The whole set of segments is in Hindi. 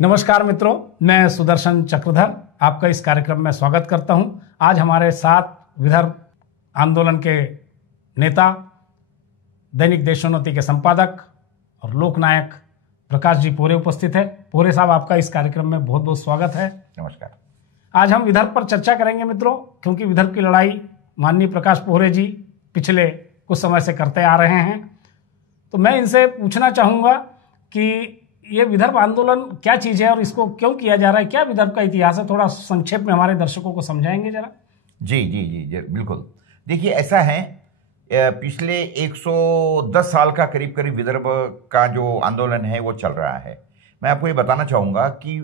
नमस्कार मित्रों, मैं सुदर्शन चक्रधर आपका इस कार्यक्रम में स्वागत करता हूं। आज हमारे साथ विदर्भ आंदोलन के नेता, दैनिक देशोन्नति के संपादक और लोकनायक प्रकाश जी पोरे उपस्थित है। पोरे साहब, आपका इस कार्यक्रम में बहुत बहुत स्वागत है। नमस्कार। आज हम विदर्भ पर चर्चा करेंगे मित्रों, क्योंकि विदर्भ की लड़ाई माननीय प्रकाश पोरे जी पिछले कुछ समय से करते आ रहे हैं। तो मैं इनसे पूछना चाहूँगा कि ये विदर्भ आंदोलन क्या चीज़ है और इसको क्यों किया जा रहा है, क्या विदर्भ का इतिहास है, थोड़ा संक्षेप में हमारे दर्शकों को समझाएंगे जरा। जी जी जी जी बिल्कुल। देखिए, ऐसा है, पिछले 110 साल का करीब करीब विदर्भ का जो आंदोलन है वो चल रहा है। मैं आपको ये बताना चाहूँगा कि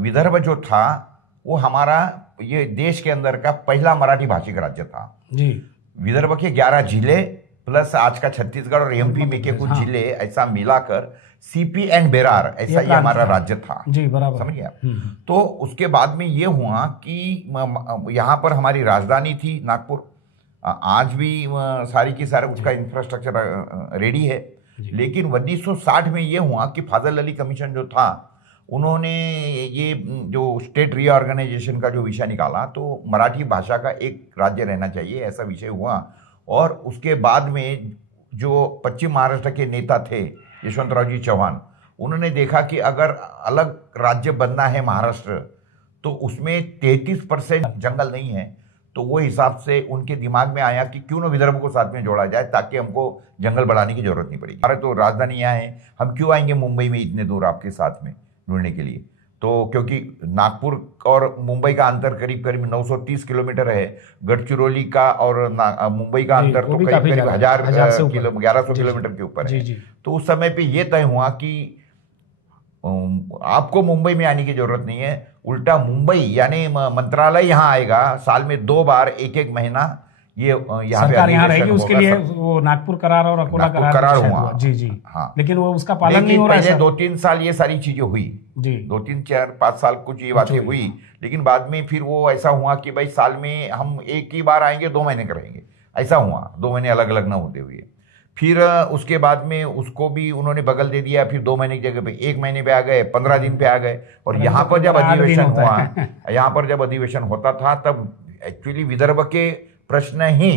विदर्भ जो था वो हमारा ये देश के अंदर का पहला मराठी भाषिक राज्य था जी। विदर्भ के 11 जिले प्लस आज का छत्तीसगढ़ और एमपी में के कुछ जिले ऐसा मिलाकर सीपी एंड बेरार ऐसा ये हमारा राज्य था जी, बराबर, समझ गया। तो उसके बाद में ये हुआ कि यहाँ पर हमारी राजधानी थी नागपुर। आज भी सारी की सारी उसका इंफ्रास्ट्रक्चर रेडी है। लेकिन 1960 में ये हुआ कि फाजल अली कमीशन जो था उन्होंने ये जो स्टेट रीऑर्गेनाइजेशन का जो विषय निकाला, तो मराठी भाषा का एक राज्य रहना चाहिए ऐसा विषय हुआ। और उसके बाद में जो पश्चिम महाराष्ट्र के नेता थे यशवंतराव जी चौहान, उन्होंने देखा कि अगर अलग राज्य बनना है महाराष्ट्र तो उसमें 33% जंगल नहीं है। तो वो हिसाब से उनके दिमाग में आया कि क्यों ना विदर्भ को साथ में जोड़ा जाए ताकि हमको जंगल बढ़ाने की जरूरत नहीं पड़ेगी। हमारे तो राजधानी यहाँ है, हम क्यों आएंगे मुंबई में इतने दूर आपके साथ में जुड़ने के लिए। तो क्योंकि नागपुर और मुंबई का अंतर करीब करीब 930 किलोमीटर है, गढ़चिरौली का और मुंबई का अंतर तो करीब करीब 1100 किलोमीटर के ऊपर है। तो उस समय पे ये तय हुआ कि आपको मुंबई में आने की जरूरत नहीं है, उल्टा मुंबई यानी मंत्रालय यहाँ आएगा साल में 2 बार, एक महीना ये यहाँ सरकार यहाँ रहेगी। उसके लिए वो नागपुर करार और अकोला करार हुआ। जी जी हाँ, लेकिन वो उसका पालन नहीं हो रहा है। पहले 2-3 साल ये सारी चीजें हुई जी, 2-3-4-5 साल कुछ ये बातें हुई। लेकिन बाद में फिर वो ऐसा हुआ कि भाई साल में हम एक ही बार आएंगे, 2 महीने करेंगे, ऐसा हुआ। 2 महीने अलग अलग ना होते हुए फिर उसके बाद में उसको भी उन्होंने बगल दे दिया। फिर 2 महीने की जगह पे 1 महीने पे आ गए, 15 दिन पे आ गए। और यहाँ पर जब अधिवेशन हुआ, यहाँ पर जब अधिवेशन होता था तब एक्चुअली विदर्भ के प्रश्न ही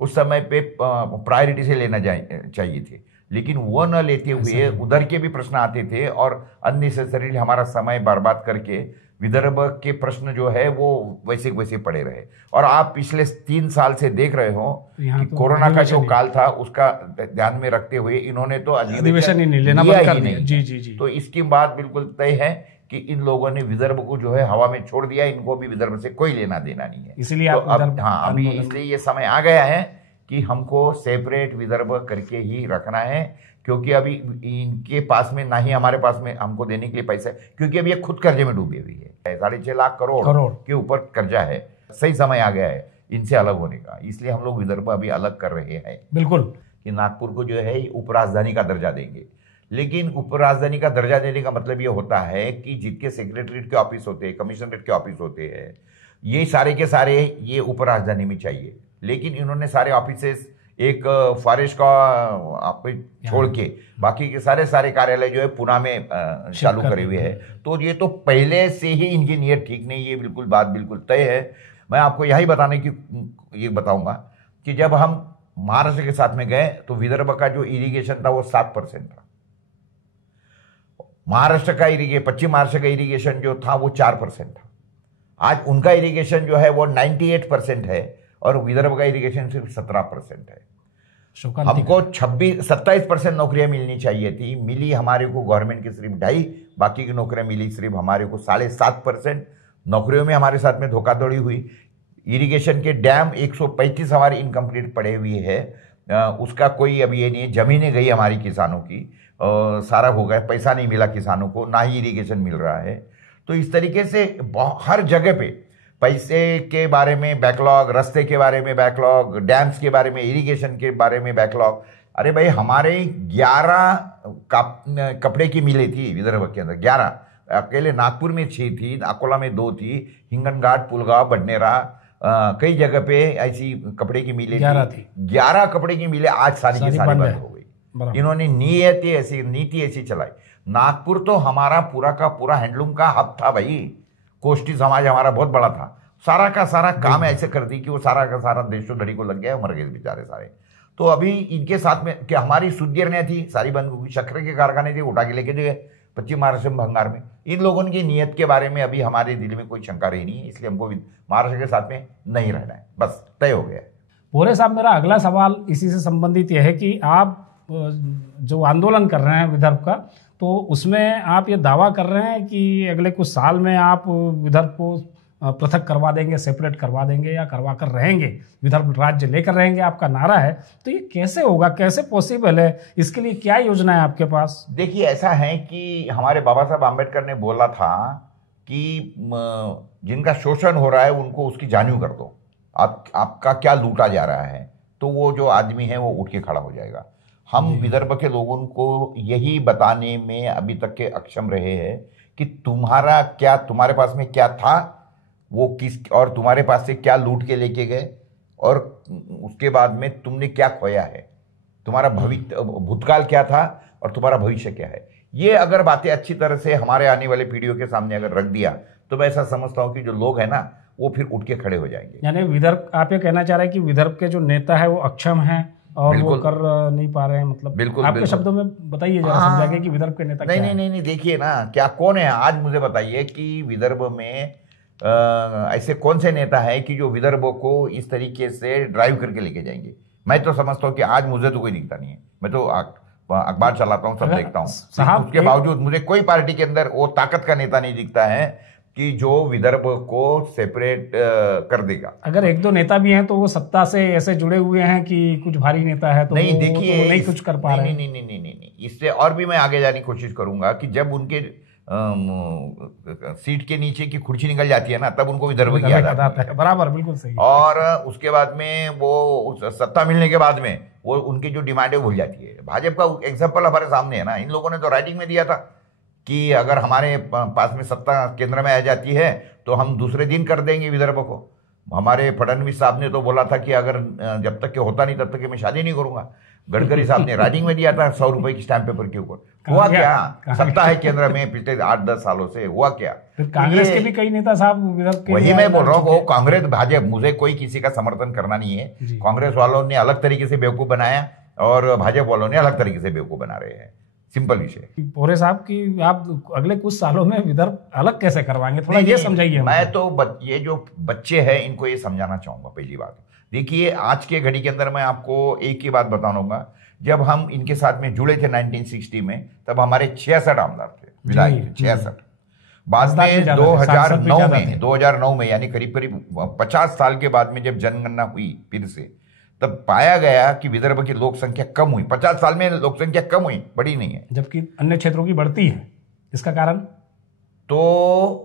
उस समय पे प्रायोरिटी से लेना चाहिए थे, लेकिन वो न लेते हुए उधर के भी प्रश्न आते थे और अननेसेसरीली हमारा समय बर्बाद करके विदर्भ के प्रश्न जो है वो वैसे वैसे पड़े रहे। और आप पिछले 3 साल से देख रहे हो कि कोरोना का जो काल था उसका ध्यान में रखते हुए इन्होंने तो अधिवेशन ही नहीं लेना बंद कर दिया। जी जी जी। तो इसकी बात बिल्कुल तय है कि इन लोगों ने विदर्भ को जो है हवा में छोड़ दिया। इनको भी विदर्भ से कोई लेना देना नहीं है। इसलिए तो अब हाँ, अभी इसलिए ये समय आ गया है कि हमको सेपरेट विदर्भ करके ही रखना है, क्योंकि अभी इनके पास में ना ही हमारे पास में हमको देने के लिए पैसा है, क्योंकि अभी ये खुद कर्जे में डूबी हुई है। 6.5 लाख करोड़ के ऊपर कर्जा है। सही समय आ गया है इनसे अलग होने का, इसलिए हम लोग विदर्भ अभी अलग कर रहे हैं। बिल्कुल, कि नागपुर को जो है उपराजधानी का दर्जा देंगे। लेकिन उपराजधानी का दर्जा देने का मतलब ये होता है कि जितने सेक्रेटरीट के ऑफिस होते हैं, कमिश्नरेट के ऑफिस होते हैं, ये सारे के सारे ये उपराजधानी में चाहिए। लेकिन इन्होंने सारे ऑफिसेस एक फॉरेस्ट का छोड़ के बाकी के सारे कार्यालय जो है पुणे में चालू करे हुए हैं। तो ये तो पहले से ही इनकी नीयत ठीक नहीं, ये बिल्कुल बात बिल्कुल तय है। मैं आपको यही बताने की ये बताऊंगा कि जब हम महाराष्ट्र के साथ में गए तो विदर्भ का जो इरिगेशन था वो 7% था। महाराष्ट्र का पश्चिम महाराष्ट्र का इरिगेशन जो था वो 4% था। आज उनका इरिगेशन जो है वो 98% है और विदर्भ का इरिगेशन सिर्फ 17% है। हमको 27% नौकरियां मिलनी चाहिए थी, मिली हमारे को गवर्नमेंट की सिर्फ 2.5, बाकी की नौकरियां मिली सिर्फ हमारे को 7.5%। नौकरियों में हमारे साथ में धोखाधड़ी हुई। इरिगेशन के डैम 135 हमारे इनकम्प्लीट पड़े हुए हैं, उसका कोई अभी ये नहीं है। जमीनें गई हमारी किसानों की, सारा हो गया, पैसा नहीं मिला किसानों को, ना ही इरिगेशन मिल रहा है। तो इस तरीके से हर जगह पे पैसे के बारे में बैकलॉग, रास्ते के बारे में बैकलॉग, डैम्स के बारे में, इरिगेशन के बारे में बैकलॉग। अरे भाई, हमारे 11 कपड़े की मिलें थी विदर्भ के अंदर, 11। अकेले नागपुर में 6 थी, अकोला में 2 थी, हिंगनघाट, पुलगांव, बडनेरा, कई जगह पे ऐसी कपड़े की मिलें थी। 11 कपड़े की मिलें आज सारी की सारी बंद हो गई। इन्होंने नीति ऐसी चलाई। नागपुर तो हमारा पूरा का पूरा हैंडलूम का हब था भाई। कोष्टी समाज हमारा बहुत बड़ा था, सारा का सारा काम ऐसे कर दी कि वो सारा का सारा देशोधड़ी को लग गया, मर गए बेचारे सारे। तो अभी इनके साथ में कि हमारी सुदगिरने थी सारी बंद हो गई, शक्कर के कारखाने थे उठा के लेके गए पश्चिम महाराष्ट्र में भंगार में। इन लोगों की नीयत के बारे में अभी हमारे दिल में कोई शंका रही नहीं है, इसलिए हमको महाराष्ट्र के साथ में नहीं रहना है, बस तय हो गया है। पोहरे साहब, मेरा अगला सवाल इसी से संबंधित यह है कि आप जो आंदोलन कर रहे हैं विदर्भ का, तो उसमें आप ये दावा कर रहे हैं कि अगले कुछ साल में आप विदर्भ को पृथक करवा देंगे, सेपरेट करवा देंगे या करवा कर रहेंगे, विदर्भ राज्य लेकर रहेंगे, आपका नारा है। तो ये कैसे होगा, कैसे पॉसिबल है, इसके लिए क्या योजना है आपके पास? देखिए, ऐसा है कि हमारे बाबा साहब आम्बेडकर ने बोला था कि जिनका शोषण हो रहा है उनको उसकी जान्यू कर दो, आपका क्या लूटा जा रहा है, तो वो जो आदमी है वो उठ के खड़ा हो जाएगा। हम विदर्भ के लोगों को यही बताने में अभी तक के अक्षम रहे हैं कि तुम्हारा क्या, तुम्हारे पास में क्या था वो किस, और तुम्हारे पास से क्या लूट के लेके गए, और उसके बाद में तुमने क्या खोया है, तुम्हारा भूतकाल क्या था और तुम्हारा भविष्य क्या है। ये अगर बातें अच्छी तरह से हमारे आने वाले पीढ़ियों के सामने अगर रख दिया तो मैं ऐसा समझता हूं कि जो लोग हैं ना वो फिर उठ के खड़े हो जाएंगे। यानी विदर्भ, आप ये कहना चाह रहे हैं कि विदर्भ के जो नेता है वो अक्षम हैं और वो कर नहीं पा रहे हैं, मतलब बिल्कुल आपके शब्दों में बताइए जरा, समझा के कि विदर्भ के नेता क्या है? नहीं, देखिए ना, क्या कौन है आज मुझे बताइए कि विदर्भ में ऐसे कौन से नेता है कि जो विदर्भ को इस तरीके से ड्राइव करके लेके जाएंगे। मैं तो समझता हूँ कि आज मुझे तो कोई दिखता नहीं है। मैं तो अखबार चलाता हूँ, सब देखता हूँ, उसके बावजूद मुझे कोई पार्टी के अंदर वो ताकत का नेता नहीं दिखता है कि जो विदर्भ को सेपरेट कर देगा। अगर एक दो नेता भी हैं तो वो सत्ता से ऐसे जुड़े हुए हैं कि कुछ भारी नेता है तो नहीं, देखिए, नहीं कुछ कर पा रहे हैं। नहीं, इससे और भी मैं आगे जाने की कोशिश करूंगा कि जब उनके सीट के नीचे की कुर्सी निकल जाती है ना, तब उनको विदर्भ की याद आता है। बराबर, बिल्कुल सही। और उसके बाद में वो सत्ता मिलने के बाद में वो उनकी जो डिमांड है भूल जाती है। भाजपा का एग्जाम्पल हमारे सामने है ना, इन लोगों ने तो राइटिंग में दिया था कि अगर हमारे पास में सत्ता केंद्र में आ जाती है तो हम दूसरे दिन कर देंगे विदर्भ को। हमारे फडणवीस साहब ने तो बोला था कि अगर जब तक के होता नहीं तब तक के मैं शादी नहीं करूंगा। गडकरी साहब ने राइटिंग में दिया था 100 रुपए की स्टैंप पेपर के ऊपर। हुआ क्या? सत्ता है केंद्र में पिछले 8-10 सालों से, हुआ क्या? कांग्रेस के भी कई नेता साहब विदर्भ के, वही मैं बोल रहा हूँ, कांग्रेस भाजपा, मुझे कोई किसी का समर्थन करना नहीं है। कांग्रेस वालों ने अलग तरीके से बेवकूफ बनाया और भाजपा वालों ने अलग तरीके से बेवकूफ बना रहे हैं। सिंपल विषय। पोहरे साहब की आप अगले कुछ सालों में विदर्भ अलग कैसे करवाएंगे, थोड़ा ये समझाइए। मैं तो ये जो बच्चे हैं इनको ये समझाना चाहूंगा। पहली बात देखिए, आज के घड़ी के अंदर मैं आपको एक ही बात बताऊंगा, जब हम इनके साथ में जुड़े थे 1960 में, तब हमारे 66 आमदार थे, विधायक 66। बाद में 2009 में यानी करीब करीब 50 साल के बाद में जब जनगणना हुई फिर से, तब पाया गया कि विदर्भ की लोक संख्या कम हुई। 50 साल में लोक संख्या कम हुई, बढ़ी नहीं है, जबकि अन्य क्षेत्रों की बढ़ती है। इसका कारण तो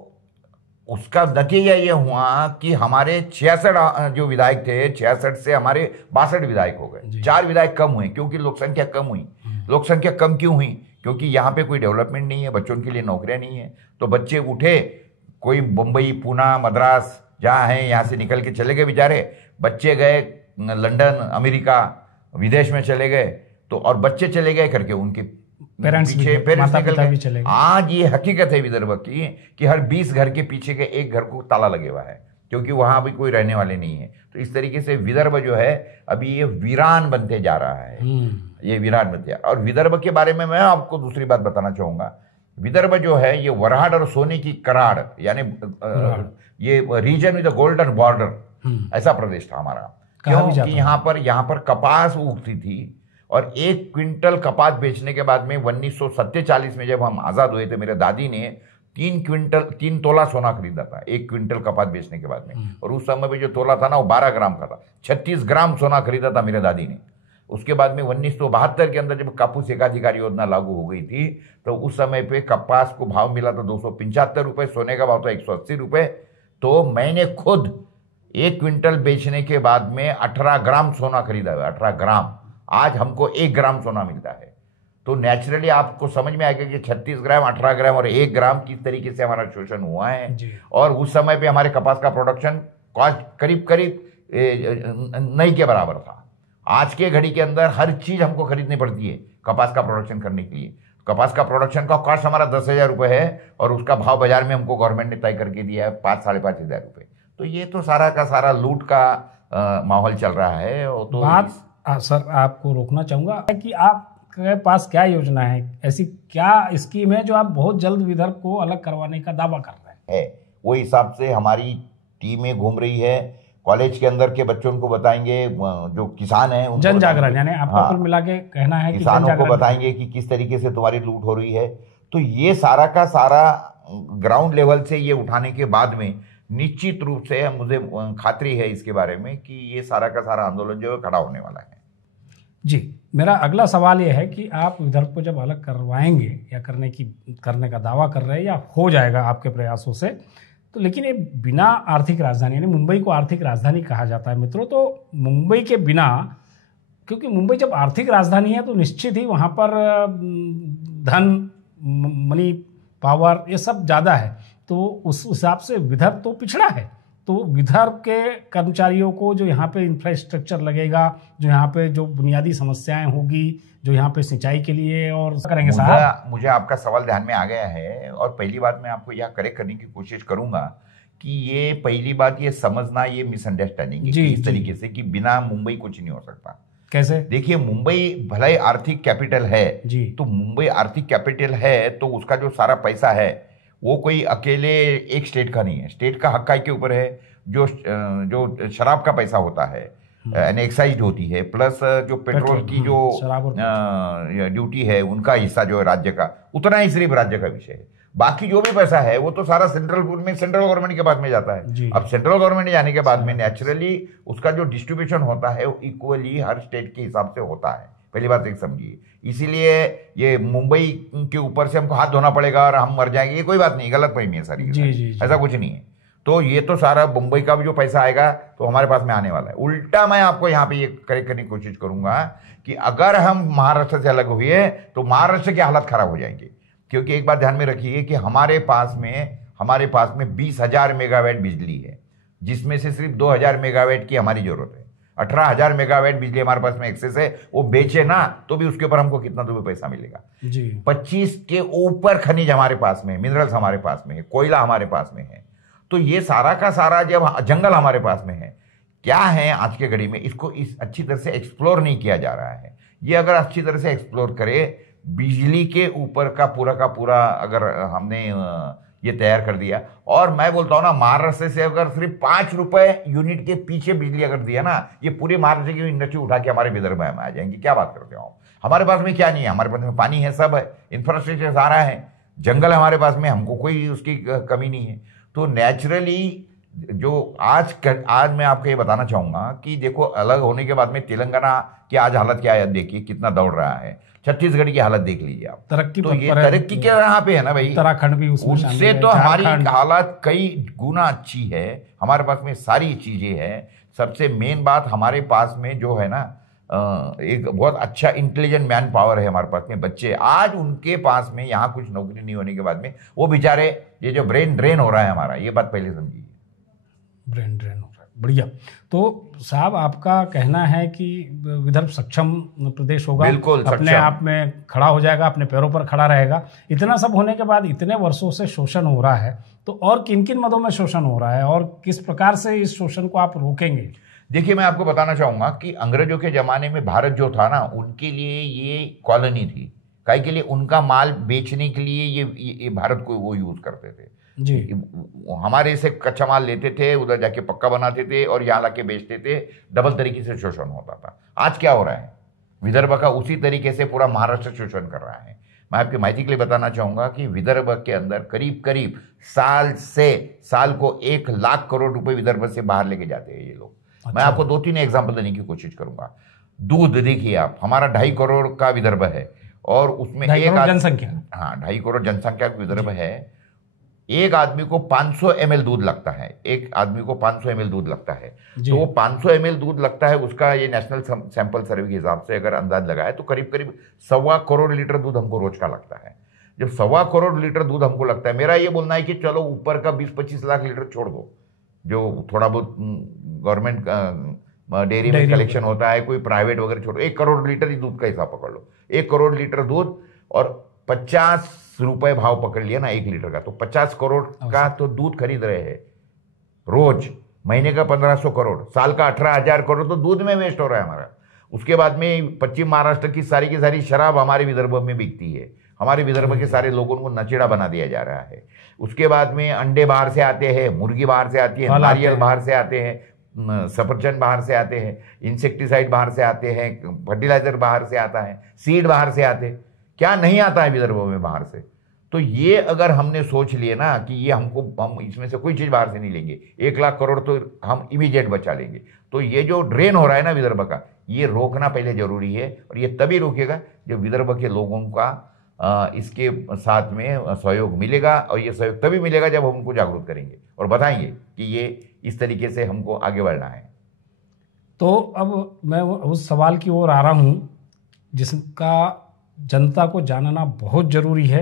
उसका नतीजा ये हुआ कि हमारे 66 जो विधायक थे, 66 से हमारे 62 विधायक हो गए। 4 विधायक कम हुए क्योंकि लोक संख्या कम हुई। लोक संख्या कम क्यों हुई? क्योंकि यहाँ पे कोई डेवलपमेंट नहीं है, बच्चों के लिए नौकरियां नहीं है। तो बच्चे उठे, कोई मुंबई, पूना, मद्रास जहाँ है यहाँ से निकल के चले गए बेचारे। बच्चे गए लंदन, अमेरिका, विदेश में चले गए। तो और बच्चे चले गए करके उनके पेरेंट्स निकल गए। आज ये हकीकत है विदर्भ की कि हर 20 घर के पीछे के एक घर को ताला लगे हुआ है, क्योंकि वहां भी कोई रहने वाले नहीं है। तो इस तरीके से विदर्भ जो है अभी ये वीरान बनते जा रहा है। ये वीरान बनते जा रहा है। और विदर्भ के बारे में मैं आपको दूसरी बात बताना चाहूंगा। विदर्भ जो है ये वराड और सोने की कराड़, यानी ये रीजन विद गोल्डन बॉर्डर, ऐसा प्रदेश था हमारा। क्योंकि यहाँ पर कपास उगती थी और 1 क्विंटल कपास बेचने के बाद में 1947 में जब हम आजाद हुए थे, मेरे दादी ने 3 तोला सोना खरीदा था 1 क्विंटल कपास बेचने के बाद में। और उस समय पे जो तोला था ना वो 12 ग्राम का था। 36 ग्राम सोना खरीदा था मेरे दादी ने। उसके बाद में 1972 के अंदर जब कापूस एकाधिकार योजना लागू हो गई थी, तो उस समय पे कपास को भाव मिला था 275 रुपए, सोने का भाव था 180 रुपए। तो मैंने खुद 1 क्विंटल बेचने के बाद में 18 ग्राम सोना खरीदा हुआ, 18 ग्राम। आज हमको 1 ग्राम सोना मिलता है। तो नेचुरली आपको समझ में आएगा कि 36 ग्राम, 18 ग्राम और 1 ग्राम किस तरीके से हमारा शोषण हुआ है। और उस समय पे हमारे कपास का प्रोडक्शन कॉस्ट करीब नहीं के बराबर था। आज के घड़ी के अंदर हर चीज हमको खरीदनी पड़ती है कपास का प्रोडक्शन करने के लिए। कपास का प्रोडक्शन का कॉस्ट हमारा 10,000 रुपये है और उसका भाव बाजार में हमको गवर्नमेंट ने तय करके दिया है 5-5,500 रुपये। तो ये तो सारा का सारा लूट का माहौल चल रहा है। और तो बात सर आपको रोकना चाहूंगा कि आपके पास क्या योजना है, ऐसी क्या स्कीम है जो आप बहुत जल्द विदर्भ को अलग करवाने का दावा कर रहे हैं? वो हिसाब से हमारी टीमें घूम रही है, कॉलेज के अंदर के बच्चों को बताएंगे, जो किसान हैं जन जागरण, यानी आपका कुल मिला के कहना है कि किसानों को बताएंगे कि किस तरीके से तुम्हारी लूट हो रही है। तो ये सारा का सारा ग्राउंड लेवल से ये उठाने के बाद में निश्चित रूप से मुझे खातरी है इसके बारे में कि ये सारा का सारा आंदोलन जो है खड़ा होने वाला है। जी, मेरा अगला सवाल ये है कि आप विदर्भ को जब अलग करवाएंगे या करने का दावा कर रहे हैं या हो जाएगा आपके प्रयासों से, तो लेकिन ये बिना आर्थिक राजधानी, यानी मुंबई को आर्थिक राजधानी कहा जाता है मित्रों, तो मुंबई के बिना, क्योंकि मुंबई जब आर्थिक राजधानी है तो निश्चित ही वहाँ पर धन, मनी पावर, ये सब ज़्यादा है, तो उस हिसाब से विदर्भ तो पिछड़ा है। तो विदर्भ के कर्मचारियों को जो यहाँ पे इंफ्रास्ट्रक्चर लगेगा, जो यहाँ पे जो बुनियादी समस्याएं होगी, जो यहाँ पे सिंचाई के लिए और करेंगे साहब। मुझे आपका सवाल ध्यान में आ गया है और पहली बात मैं आपको यह करेक्ट करने की कोशिश करूंगा कि ये पहली बात ये समझना, ये मिसअंडरस्टैंडिंग इस तरीके से कि बिना मुंबई कुछ नहीं हो सकता। कैसे? देखिए, मुंबई भले ही आर्थिक कैपिटल है जी, तो मुंबई आर्थिक कैपिटल है तो उसका जो सारा पैसा है वो कोई अकेले एक स्टेट का नहीं है। स्टेट का हक के ऊपर है। जो शराब का पैसा होता है, एक्साइज होती है, प्लस जो पेट्रोल की जो ड्यूटी है उनका हिस्सा जो है राज्य का, उतना ही सिर्फ राज्य का विषय है। बाकी जो भी पैसा है वो तो सारा सेंट्रल गवर्नमेंट के बाद में जाता है। अब सेंट्रल गवर्नमेंट जाने के बाद में नेचुरली उसका जो डिस्ट्रीब्यूशन होता है वो इक्वली हर स्टेट के हिसाब से होता है। पहली बात एक समझिए। इसीलिए ये मुंबई के ऊपर से हमको हाथ धोना पड़ेगा और हम मर जाएंगे, ये कोई बात नहीं, गलत फहमी है सारी। ऐसा कुछ नहीं है। तो ये तो सारा मुंबई का भी जो पैसा आएगा तो हमारे पास में आने वाला है। उल्टा मैं आपको यहाँ पे ये करेक्ट करने की कोशिश करूंगा कि अगर हम महाराष्ट्र से अलग हुए तो महाराष्ट्र की हालत खराब हो जाएंगे। क्योंकि एक बात ध्यान में रखिए कि हमारे पास में 20,000 मेगावाट बिजली है, जिसमें से सिर्फ 2,000 मेगावाट की हमारी जरूरत है। 18,000 मेगावाट बिजली हमारे पास में एक्सेस है। वो बेचे ना तो भी उसके ऊपर हमको कितना तो भी पैसा मिलेगा जी। 25 के ऊपर खनिज हमारे पास में, मिनरल्स हमारे पास में है, कोयला हमारे पास में है। तो ये सारा का सारा जब जंगल हमारे पास में है, क्या है आज के घड़ी में इसको अच्छी तरह से एक्सप्लोर नहीं किया जा रहा है। ये अगर अच्छी तरह से एक्सप्लोर करे, बिजली के ऊपर का पूरा अगर हमने ये तैयार कर दिया, और मैं बोलता हूँ ना, महाराष्ट्र से अगर सिर्फ 5 रुपए यूनिट के पीछे बिजली अगर दिया ना, ये पूरी महाराष्ट्र की इंडस्ट्री उठा के हमारे विदर्भ में आ जाएंगी। क्या बात करते हो? हमारे पास में क्या नहीं है? हमारे पास में पानी है, सब है, इंफ्रास्ट्रक्चर सारा है, जंगल हमारे पास में, हमको कोई उसकी कमी नहीं है। तो नेचुरली जो आज मैं आपको ये बताना चाहूंगा कि देखो, अलग होने के बाद में तेलंगाना की आज हालत क्या है, देखिए कितना दौड़ रहा है। छत्तीसगढ़ की हालत देख लीजिए आप, तरक्की तो ये तरक्की के यहाँ पे है ना भाई। उत्तराखंड भी उससे तो हमारी हालत कई गुना अच्छी है। हमारे पास में सारी चीजें हैं। सबसे मेन बात, हमारे पास में जो है ना, एक बहुत अच्छा इंटेलिजेंट मैन पावर है हमारे पास में। बच्चे आज उनके पास में यहाँ कुछ नौकरी नहीं होने के बाद में वो बेचारे, ये जो ब्रेन ड्रेन हो रहा है हमारा, ये बात पहले समझिए। ब्रेन ड्रेन हो रहा है, बढ़िया। तो साहब, आपका कहना है कि विदर्भ सक्षम प्रदेश होगा, बिल्कुल अपने आप में खड़ा हो जाएगा, अपने पैरों पर खड़ा रहेगा। इतना सब होने के बाद, इतने वर्षों से शोषण हो रहा है, तो और किन किन मदों में शोषण हो रहा है और किस प्रकार से इस शोषण को आप रोकेंगे? देखिए, मैं आपको बताना चाहूंगा कि अंग्रेजों के जमाने में भारत जो था ना, उनके लिए ये कॉलोनी थी। काहे के लिए? उनका माल बेचने के लिए ये भारत को वो यूज करते थे जी। हमारे से कच्चा माल लेते थे, उधर जाके पक्का बनाते थे और यहाँ लाके बेचते थे। डबल तरीके से शोषण होता था। आज क्या हो रहा है? विदर्भ का उसी तरीके से पूरा महाराष्ट्र शोषण कर रहा है। मैं आपकी माहिती के लिए बताना चाहूंगा कि विदर्भ के अंदर करीब साल को 1 लाख करोड़ रुपए विदर्भ से बाहर लेके जाते हैं ये लोग। अच्छा। मैं आपको 2-3 एग्जाम्पल देने की कोशिश करूंगा। दूध देखिए आप, हमारा 2.5 करोड़ का विदर्भ है और उसमें 2.5 जनसंख्या, हाँ 2.5 करोड़ जनसंख्या का विदर्भ है। एक आदमी को 500 ml दूध लगता है, एक आदमी को 500 ml दूध लगता है। तो वो 500 ml दूध लगता है, उसका ये नेशनल सैंपल सर्वे के हिसाब से अगर अंदाज लगाए तो करीब 1.25 करोड़ लीटर दूध हमको रोज का लगता है। जब 1.25 करोड़ लीटर दूध हमको लगता है, मेरा ये बोलना है कि चलो ऊपर का 20-25 लाख लीटर छोड़ दो, जो थोड़ा बहुत गवर्नमेंट डेयरी में कलेक्शन होता है, कोई प्राइवेट वगैरह छोड़ो, 1 करोड़ लीटर ही दूध का हिसाब पकड़ लो। 1 करोड़ लीटर दूध और 50 रुपए भाव पकड़ लिया ना 1 लीटर का, तो 50 करोड़ का तो दूध खरीद रहे हैं रोज। महीने का 1500 करोड़, साल का 18,000 करोड़ तो दूध में वेस्ट हो रहा है हमारा। उसके बाद में पश्चिम महाराष्ट्र की सारी शराब हमारे विदर्भ में बिकती है। हमारे विदर्भ के सारे लोगों को नचेड़ा बना दिया जा रहा है। उसके बाद में अंडे बाहर से आते हैं, मुर्गी बाहर से आती है, नारियल बाहर से आते हैं, सफरचंद बाहर से आते हैं, इंसेक्टिसाइड बाहर से आते हैं, फर्टिलाइजर बाहर से आता है, सीड बाहर से आते हैं। क्या नहीं आता है विदर्भ में बाहर से? तो ये अगर हमने सोच लिए ना कि ये हम इसमें से कोई चीज़ बाहर से नहीं लेंगे, 1 लाख करोड़ तो हम इमीडिएट बचा लेंगे। तो ये जो ड्रेन हो रहा है ना विदर्भ का, ये रोकना पहले जरूरी है। और ये तभी रोकेगा जब विदर्भ के लोगों का इसके साथ में सहयोग मिलेगा। और ये सहयोग तभी मिलेगा जब हम उनको जागरूक करेंगे और बताएंगे कि ये इस तरीके से हमको आगे बढ़ना है। तो अब मैं उस सवाल की ओर आ रहा हूँ जिसका जनता को जानना बहुत जरूरी है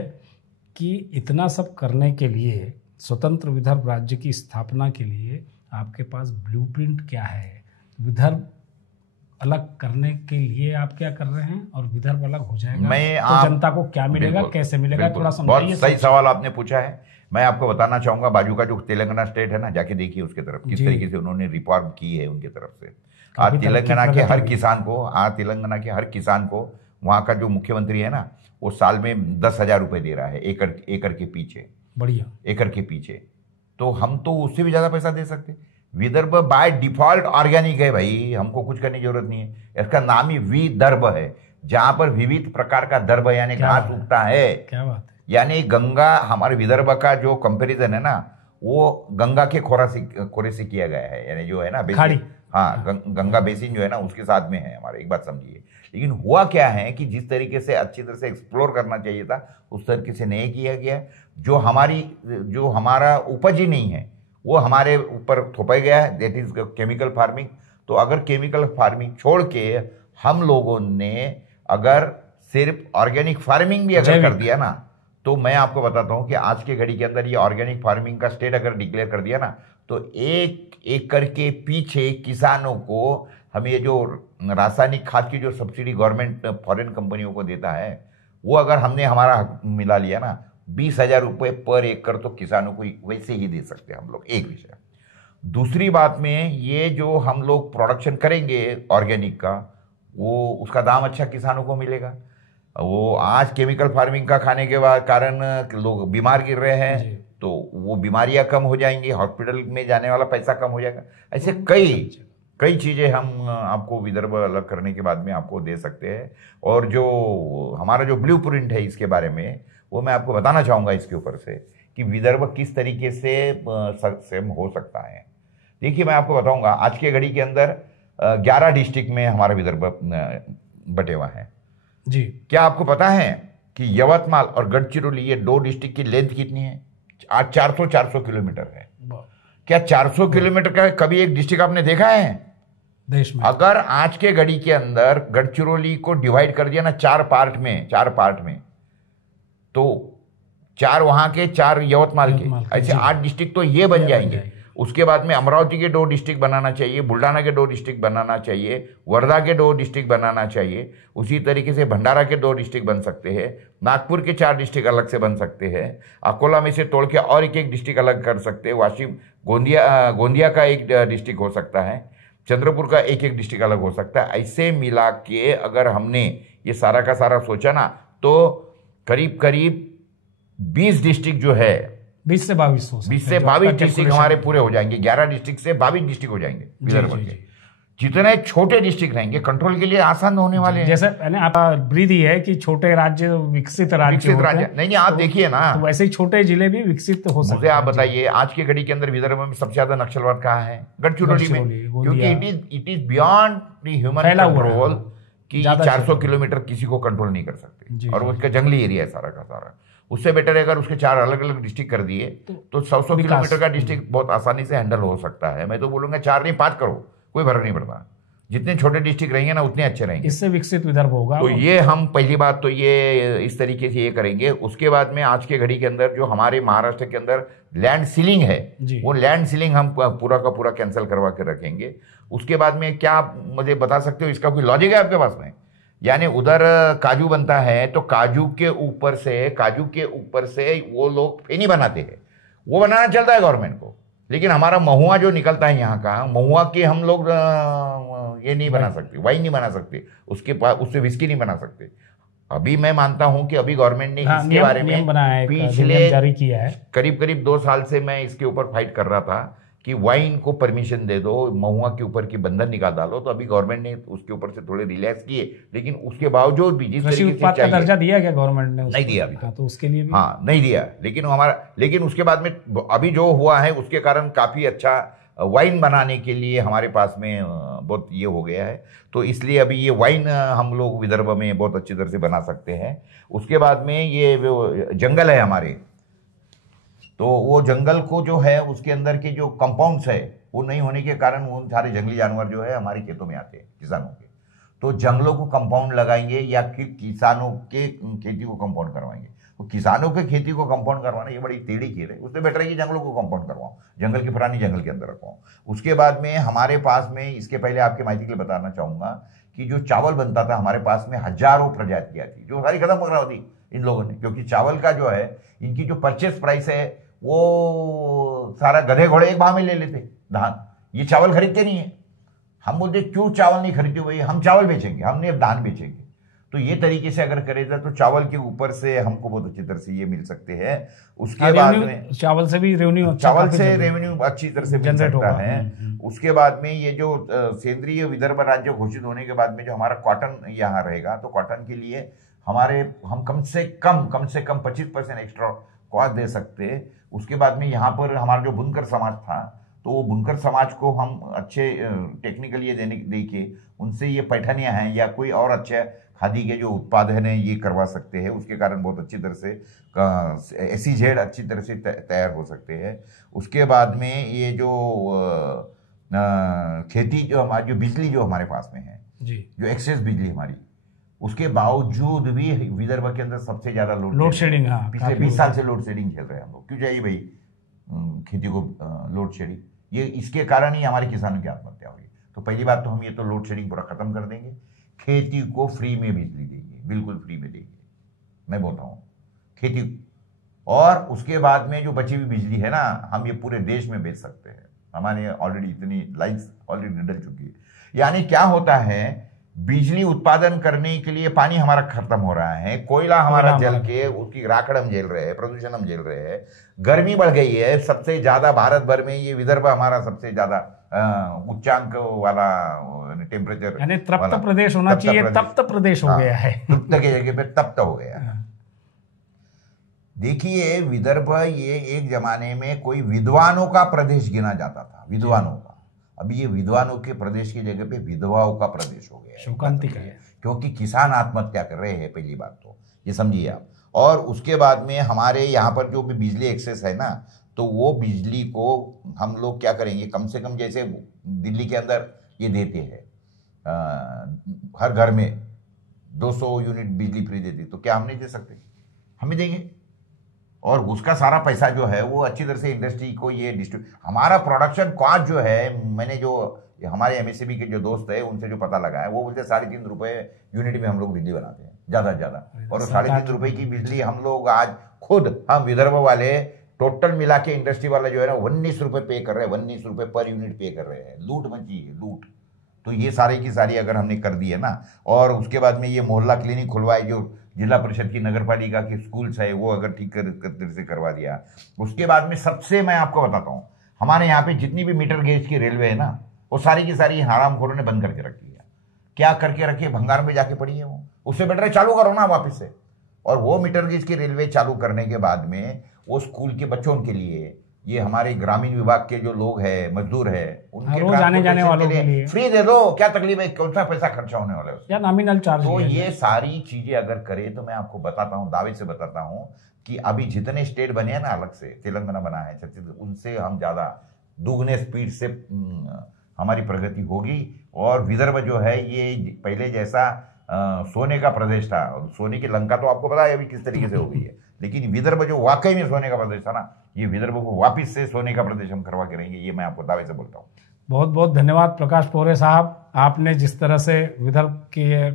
कि इतना सब करने के लिए, स्वतंत्र विदर्भ राज्य की स्थापना के लिए आपके पास ब्लूप्रिंट क्या है? विदर्भ अलग करने के लिए आप क्या कर रहे हैं और विदर्भ अलग हो जाएगा तो जनता को क्या मिलेगा, कैसे मिलेगा, थोड़ा समझाइए। बहुत सही सवाल आपने पूछा है। मैं आपको बताना चाहूंगा, बाजू का जो तेलंगाना स्टेट है ना, जाके देखिए उसके तरफ किस तरीके से उन्होंने रिफॉर्म की है उनके तरफ से। आज तेलंगाना के हर किसान को वहाँ का जो मुख्यमंत्री है ना, वो साल में 10,000 रुपए दे रहा है एकड़ के पीछे। बढ़िया, एकड़ के पीछे। तो हम तो उससे भी ज्यादा पैसा दे सकते। विदर्भ बाय डिफॉल्ट ऑर्गेनिक है भाई, हमको कुछ करने की जरूरत नहीं है। इसका नाम ही विदर्भ है, जहां पर विविध प्रकार का दर्भ यानी घास उगता है। क्या बात है। यानी गंगा, हमारे विदर्भ का जो कंपैरिजन है ना, वो गंगा के खोरे से किया गया है। यानी जो है ना बेसिन, हाँ, गंगा बेसिन जो है ना उसके साथ में है हमारे। एक बात समझिए। लेकिन हुआ क्या है कि जिस तरीके से अच्छी तरह से एक्सप्लोर करना चाहिए था उस तरीके से नहीं किया गया। जो हमारा उपज ही नहीं है वो हमारे ऊपर थोपा गया है, दैट इज केमिकल फार्मिंग। तो अगर केमिकल फार्मिंग छोड़ के हम लोगों ने अगर सिर्फ ऑर्गेनिक फार्मिंग भी अगर कर दिया ना, तो मैं आपको बताता हूं कि आज के घड़ी के अंदर ये ऑर्गेनिक फार्मिंग का स्टेट अगर डिक्लेयर कर दिया ना, तो 1 एकड़ के पीछे किसानों को हम ये जो रासायनिक खाद की जो सब्सिडी गवर्नमेंट फॉरेन कंपनियों को देता है, वो अगर हमने हमारा हक मिला लिया ना, 20,000 रुपये पर एकड़ तो किसानों को वैसे ही दे सकते हैं हम लोग। एक विषय। दूसरी बात में, ये जो हम लोग प्रोडक्शन करेंगे ऑर्गेनिक का, वो उसका दाम अच्छा किसानों को मिलेगा। वो आज केमिकल फार्मिंग का खाने के बाद कारण लोग बीमार गिर रहे हैं, तो वो बीमारियां कम हो जाएंगी, हॉस्पिटल में जाने वाला पैसा कम हो जाएगा। ऐसे कई चीज़ें हम आपको विदर्भ अलग करने के बाद में आपको दे सकते हैं। और जो हमारा जो ब्लूप्रिंट है इसके बारे में, वो मैं आपको बताना चाहूँगा इसके ऊपर से कि विदर्भ किस तरीके से सक्षम हो सकता है। देखिए, मैं आपको बताऊँगा, आज के घड़ी के अंदर 11 डिस्ट्रिक्ट में हमारा विदर्भ बटे हुआ है जी। क्या आपको पता है कि यवतमाल और गढ़चिरौली, ये 2 डिस्ट्रिक्ट की लेंथ कितनी है? आज 400 किलोमीटर है। क्या 400 किलोमीटर का कभी एक डिस्ट्रिक्ट आपने देखा है देश में? अगर आज के घड़ी के अंदर गढ़चिरौली को डिवाइड कर दिया ना 4 पार्ट में, तो 4 वहां के, 4 यवतमाल के, ऐसे 8 डिस्ट्रिक्ट तो ये बन जाएंगे। उसके बाद में अमरावती के 2 डिस्ट्रिक्ट बनाना चाहिए, बुल्ढाना के 2 डिस्ट्रिक्ट बनाना चाहिए, वर्धा के 2 डिस्ट्रिक्ट बनाना चाहिए। उसी तरीके से भंडारा के 2 डिस्ट्रिक्ट बन सकते हैं, नागपुर के 4 डिस्ट्रिक्ट अलग से बन सकते हैं, अकोला में से तोड़ के और एक डिस्ट्रिक्ट अलग कर सकते हैं, वाशिम गोंदिया का एक डिस्ट्रिक्ट हो सकता है, चंद्रपुर का एक डिस्ट्रिक्ट अलग हो सकता है। ऐसे मिला के अगर हमने ये सारा का सारा सोचा ना, तो करीब 20 डिस्ट्रिक्ट जो है, 20 से 22 डिस्ट्रिक्ट हमारे पूरे हो जाएंगे। 11 डिस्ट्रिक्ट से 22 डिस्ट्रिक्ट हो जाएंगे विदर्भ के। जितने छोटे डिस्ट्रिक्ट रहेंगे कंट्रोल के लिए आसान होने वाले हैं। जैसे आप ब्रीदी है कि छोटे राज्य विकसित राज्य नहीं, आप देखिए ना, तो वैसे ही छोटे जिले भी विकसित हो सकते हैं। मुझे आप बताइए, आज के घड़ी के अंदर विदर्भ में सबसे ज्यादा नक्सलवाद कहाँ है? गढ़चिरौली में, क्योंकि it is beyond human control कि 400 किलोमीटर किसी को कंट्रोल नहीं कर सकते, और उसका जंगली एरिया है सारा का सारा। उससे बेटर है अगर उसके 4 अलग अलग डिस्ट्रिक्ट कर दिए तो 100 किलोमीटर का डिस्ट्रिक्ट बहुत आसानी से हैंडल हो सकता है। मैं तो बोलूंगा 4 नहीं 5 करो, कोई फर्क नहीं पड़ता। जितने छोटे डिस्ट्रिक्ट रहेंगे ना उतने अच्छे रहेंगे, इससे विकसित विदर्भ होगा। तो ये हम पहली बात तो ये इस तरीके से ये करेंगे। उसके बाद में आज के घड़ी के अंदर जो हमारे महाराष्ट्र के अंदर लैंड सीलिंग है, वो लैंड सीलिंग हम पूरा का पूरा कैंसिल करवा के रखेंगे। उसके बाद में क्या आप मुझे बता सकते हो, इसका कोई लॉजिक है आपके पास में? यानी उधर काजू बनता है तो काजू के ऊपर से वो लोग फेनी बनाते हैं, वो बनाना चलता है गवर्नमेंट को। लेकिन हमारा महुआ जो निकलता है यहाँ का, महुआ के हम लोग ये नहीं बना सकते, वाइन नहीं बना सकते, उससे विस्की नहीं बना सकते। अभी मैं मानता हूं कि अभी गवर्नमेंट ने इसके बारे में पिछले जारी किया है, करीब 2 साल से मैं इसके ऊपर फाइट कर रहा था कि वाइन को परमिशन दे दो, महुआ के ऊपर की बंधन निकाल डालो। तो अभी गवर्नमेंट ने उसके ऊपर से थोड़े रिलैक्स किए, लेकिन उसके बावजूद भी जिस तरीके से चाहिए, दर्जा दिया क्या गवर्नमेंट ने? नहीं दिया अभी। हाँ, तो उसके लिए भी नहीं दिया। लेकिन उसके बाद में अभी जो हुआ है उसके कारण काफी अच्छा वाइन बनाने के लिए हमारे पास में बहुत ये हो गया है। तो इसलिए अभी ये वाइन हम लोग विदर्भ में बहुत अच्छी तरह से बना सकते हैं। उसके बाद में ये जंगल है हमारे, तो वो जंगल को जो है उसके अंदर के जो कंपाउंड्स है वो नहीं होने के कारण वो सारे जंगली जानवर जो है हमारे खेतों में आते हैं किसानों के। तो जंगलों को कंपाउंड लगाएंगे या किसानों के खेती को कंपाउंड करवाएंगे। तो किसानों के खेती को कंपाउंड करवाना ये बड़ी टेढ़ी खेल है। उससे बेटर है कि जंगलों को कंपाउंड करवाऊं, जंगल के पुरानी जंगल के अंदर रखवाऊं। उसके बाद में हमारे पास में, इसके पहले आपके माहिती के लिए बताना चाहूंगा कि जो चावल बनता था हमारे पास में हजारों प्रजातियां थी जो सारी खत्म करा दी इन लोगों ने, क्योंकि चावल का जो है इनकी जो परचेस प्राइस है वो सारा गधे घोड़े एक भाव में ले लेते धान। ये चावल खरीदते नहीं है। हम बोलते क्यों चावल नहीं खरीदते भाई, हम चावल बेचेंगे, हमने अब धान बेचेंगे। तो ये तरीके से अगर करेगा तो चावल के ऊपर से हमको बहुत अच्छी तरह से ये मिल सकते हैं। उसके बाद में चावल से भी रेवेन्यू अच्छी तरह से मिल सकता है। उसके बाद में ये जो केंद्रीय विदर्भ राज्य घोषित होने के बाद में जो हमारा कॉटन यहाँ रहेगा, तो कॉटन के लिए हम कम से कम 25% एक्स्ट्रा कॉस्ट दे सकते हैं। उसके बाद में यहाँ पर हमारा जो बुनकर समाज था, तो वो बुनकर समाज को हम अच्छे टेक्निकल ये दे के उनसे ये पैठनियाँ हैं या कोई और अच्छे खादी के जो उत्पादन है ये करवा सकते हैं। उसके कारण बहुत अच्छी तरह से SEZ अच्छी तरह से तैयार हो सकते हैं। उसके बाद में ये जो खेती जो हमारी जो बिजली जो हमारे पास में है जी, जो एक्सेस बिजली हमारी, उसके बावजूद भी विदर्भ के अंदर सबसे ज्यादा लोड शेडिंग, पिछले 20 साल से लोड शेडिंग झेल रहे हैं हम लोग। क्यों चाहिए भाई खेती को लोड शेडिंग? ये इसके कारण ही हमारे किसानों की आत्महत्या हुई। तो पहली बात तो हम ये तो लोड शेडिंग पूरा खत्म कर देंगे, खेती को फ्री में बिजली देंगे, बिल्कुल फ्री में देंगे, मैं बोलता हूँ खेती। और उसके बाद में जो बची हुई बिजली है ना, हम ये पूरे देश में बेच सकते हैं। हमारे ऑलरेडी इतनी लाइन्स ऑलरेडी डल चुकी है। यानी क्या होता है, बिजली उत्पादन करने के लिए पानी हमारा खत्म हो रहा है, कोयला हमारा जल के उसकी राखड़ हम झेल रहे हैं, प्रदूषण हम झेल रहे हैं, गर्मी बढ़ गई है सबसे ज्यादा भारत भर में। ये विदर्भ हमारा सबसे ज्यादा उच्चांक वाला टेम्परेचर, यानी तप्त प्रदेश होना चाहिए, तप्त प्रदेश हो गया है, तप्त की जगह पे तप्त हो गया है। देखिए विदर्भ ये एक जमाने में कोई विद्वानों का प्रदेश गिना जाता था, विद्वानों का। अभी ये विद्वानों के प्रदेश की जगह पे विधवाओं का प्रदेश हो गया है, शोकांतिक है, क्योंकि किसान आत्महत्या कर रहे हैं। पहली बात तो ये समझिए आप। और उसके बाद में हमारे यहाँ पर जो भी बिजली एक्सेस है ना, तो वो बिजली को हम लोग क्या करेंगे, कम से कम जैसे दिल्ली के अंदर ये देते हैं हर घर में 200 यूनिट बिजली फ्री देती, तो क्या हम नहीं दे सकते? हम ही देंगे। और उसका सारा पैसा जो है वो अच्छी तरह से इंडस्ट्री को ये हमारा प्रोडक्शन कॉस्ट जो है, मैंने जो हमारे MSCB के जो दोस्त है उनसे जो पता लगा है, वो बोलते 3.5 रुपए यूनिट में हम लोग बिजली बनाते हैं ज़्यादा से ज़्यादा। और 3.5 रुपए की बिजली हम लोग आज खुद हम विदर्भ वाले टोटल मिला के इंडस्ट्री वाला जो है ना 19 रुपए पे कर रहे हैं, 19 रुपए पर यूनिट पे कर रहे हैं। लूट मची है, लूट। तो ये सारी की सारी अगर हमने कर दी है ना, और उसके बाद में ये मोहल्ला क्लिनिक खुलवाए, जो जिला परिषद की नगर पालिका के स्कूल्स है वो अगर ठीक तरह से करवा दिया। उसके बाद में सबसे मैं आपको बताता हूँ, हमारे यहाँ पे जितनी भी मीटर गेज की रेलवे है ना, वो सारी की सारी हरामखोरों ने बंद करके रखी है। क्या करके रखी है? भंगार में जाके पड़ी है वो। उससे बेटर है चालू करो ना वापस से। और वो मीटर गेज की रेलवे चालू करने के बाद में वो स्कूल के बच्चों के लिए, ये हमारे ग्रामीण विभाग के जो लोग हैं, मजदूर है, उनके रोज आने जाने वालों के लिए फ्री दे दो। क्या तकलीफ है? कौन सा पैसा खर्चा होने वाला है या नॉमिनल चार्ज? तो ये सारी चीजें अगर करे तो मैं आपको बताता हूँ, दावे से बताता हूँ कि अभी जितने स्टेट बने हैं ना, अलग से तेलंगाना बना है, छत्तीसगढ़, उनसे हम ज्यादा दुगने स्पीड से हमारी प्रगति होगी। और विदर्भ जो है ये पहले जैसा सोने का प्रदेश था, सोने की लंका तो आपको पता है अभी किस तरीके से हो गई है, लेकिन विदर्भ जो वाकई में सोने का प्रदेश था ना, ये विदर्भ को वापिस से सोने का प्रदेश हम करवा के रहेंगे, ये मैं आपको दावे से बोलता हूँ। बहुत बहुत धन्यवाद प्रकाश पोहरे साहब। आपने जिस तरह से विदर्भ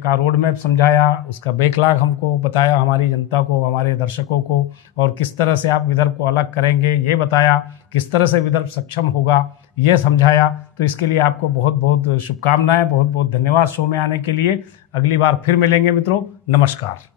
का रोड मैप समझाया, उसका बैकलॉग हमको बताया, हमारी जनता को, हमारे दर्शकों को, और किस तरह से आप विदर्भ को अलग करेंगे ये बताया, किस तरह से विदर्भ सक्षम होगा ये समझाया। तो इसके लिए आपको बहुत बहुत शुभकामनाएं, बहुत बहुत धन्यवाद शो में आने के लिए। अगली बार फिर मिलेंगे मित्रों, नमस्कार।